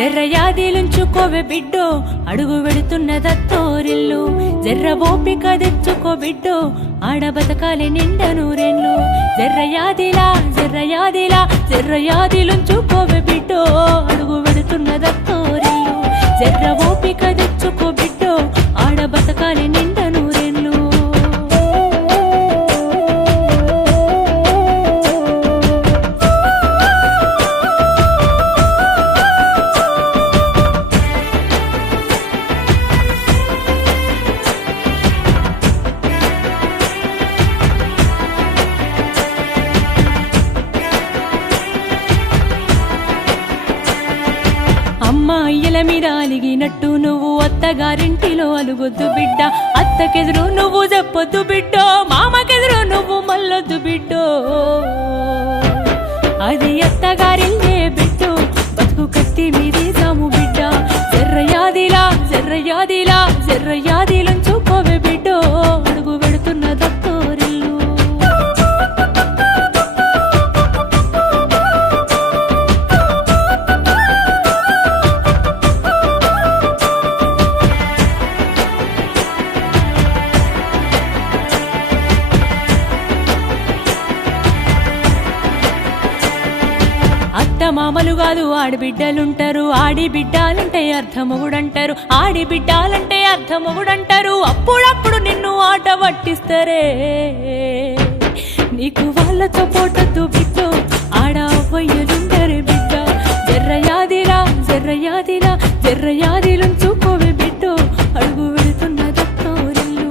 జర్రయాదిలుంచుకోవే బిడ్డో అడుగు వెడుతున్నదత్తోరిల్లు జర్ర ఓపిక తెచ్చుకో బిడ్డో ఆడ బతకాలి నిండా నూరెళ్ళు జర్రయాదిలా జర్రయాదిలా జర్రయాదిలుంచుకోవే బిడ్డో అడుగు వెడుతున్నదత్తోరిల్లు జర్ర ఓపిక తెచ్చుకో బిడ్డో ఆడ బతకాలి నిండా నూరెళ్ళు అమ్మ అయ్యల మీద అలిగినట్టు నువ్వు అత్తగారింటిలో అలుగొద్దు బిడ్డ అత్తకెదురు నువ్వు చెప్పొద్దు బిడ్డో మామకెదురు నువ్వు మల్లొద్దు బిడ్డో అది అత్తగారిల్లే బిడ్డో బతుకు కత్తి మీది సాము బిడ్డ జర్రయాదిలా జర్రయాదిలా జర్రయాదిలుంచుకోవే బిడ్డో అడుగు వెడుతున్న దత్తోరిల్లు మామలు కాదు ఆడిబిడ్డలుంటారు ఆడి బిడ్డాలంటే అర్థమొగుడంటారు ఆడి బిడ్డాలంటే అర్థమొగుడంటారు అప్పుడప్పుడు నిన్ను ఆట పట్టిస్తారే నీకు వాళ్ళతో పోటద్దు బిడ్డో ఆడ అవ్వయ్యలుంటారే బిడ్డ జర్రయాదిలా జర్రయాదిలా జర్రయాదిలుంచుకోవే బిడ్డో అడుగు వెడుతున్న దత్తోరిల్లు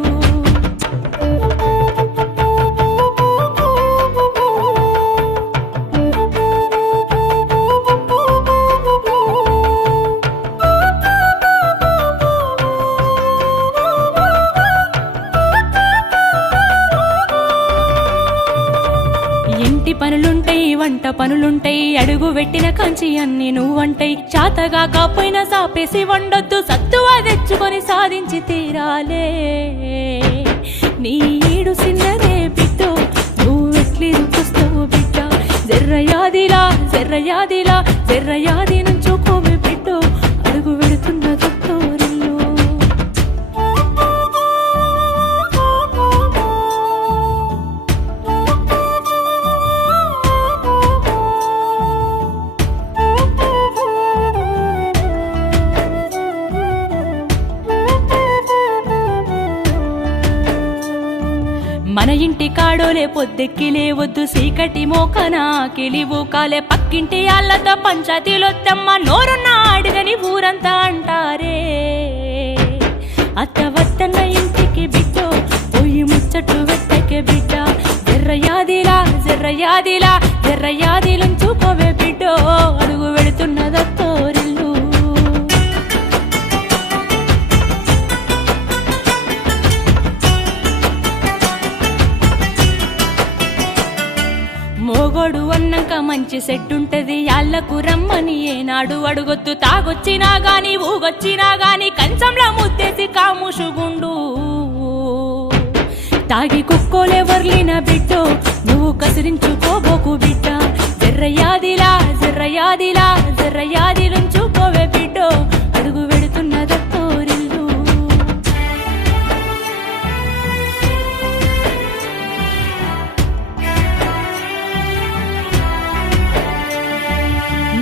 ఇంటి పనులుంటాయి వంట పనులుంటాయి అడుగు పెట్టిన కంచి అన్ని నువ్వంటాయి చాతగా కాపోయినా సాపేసి వండొద్దు సత్తువా తెచ్చుకొని సాధించి తీరాలే నీ ఈడు సిన్నరే బిడ్డో నువ్వెట్లి చూస్తావు బిడ్డ జర్రయాదిలా జర్రయాదిలా జర్రయాది నుంచుకోవే బిడ్డో అడుగు వెడుతున్న దత్తోరిల్లు మన ఇంటి కాడోలే పొద్దెక్కి లేవద్దు సీకటి మోకన కిలివు కాలే పక్కింటి ఆళ్ళతో పంచాయతీలొత్తమ్మ నోరున్న ఆడిదని ఊరంతా అంటారే అత్త వద్దన్న ఇంటికి బిడ్డో పోయి ముచ్చట్లు వెట్టకే బిడ్డ జర్రయాదిలా జర్రయాదిలా జర్రయాదిలుంచుకోవే బిడ్డో అడుగు వెడుతున్న దత్తోరిల్లు మోగోడు అన్నాక మంచి సెట్టుంటది యాళ్లకు రమ్మని ఏనాడు అడుగొద్దు తాగొచ్చినా గాని ఊగొచ్చినా గాని కంచంలో ముత్తేసి కాముషుగుండు తాగి కుక్కోలే వర్లిన బిడ్డో నువ్వు కసిరించుకోబోకు బిడ్డ జర్రయాదిలా జర్రయాదిలా జర్రయాదిలుంచుకోవే బిడ్డో అడుగు వెడుతున్న దత్తోరిల్లు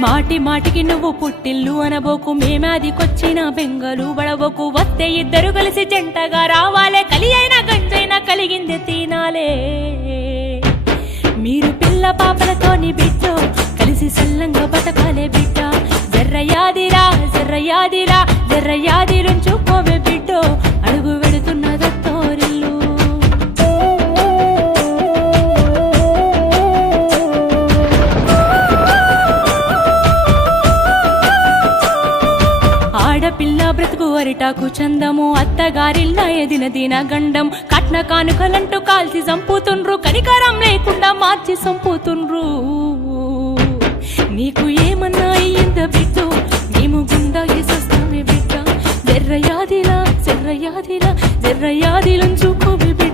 మాటి మాటికి నువ్వు పుట్టిల్లు అనబోకు మేమాదికొచ్చిన బెంగలు బడబోకు వస్తే ఇద్దరు కలిసి జంటగా రావాలే కలి అయినా గంజైనా కలిగింది తినాలే మీరు పిల్ల పాపలతోని బిడ్డో కలిసి సల్లంగా బతకాలే బిడ్డ జర్రయాదిలా జర్రయాదిలా జర్రయాదిలుంచుకోవే బిడ్డో అడుగు వెడుతున్న దత్తోరిల్లు ఆడపిల్ల బ్రతుకు అరిటాకు చందము అత్తగారిల్లా ఎదిన దిన గండం కట్న కానుకలంటూ కాల్చి చంపుతుండ్రు కనికరం లేకుండా మార్చి చంపుతుండ్రు నీకు ఏమన్నా అయ్యింద బిడ్డో మేము గుండాగి సస్తామే బిడ్డ జర్రయాదిలా జర్రయాదిలా జర్రయాదిలుంచుకోవే బిడ్డ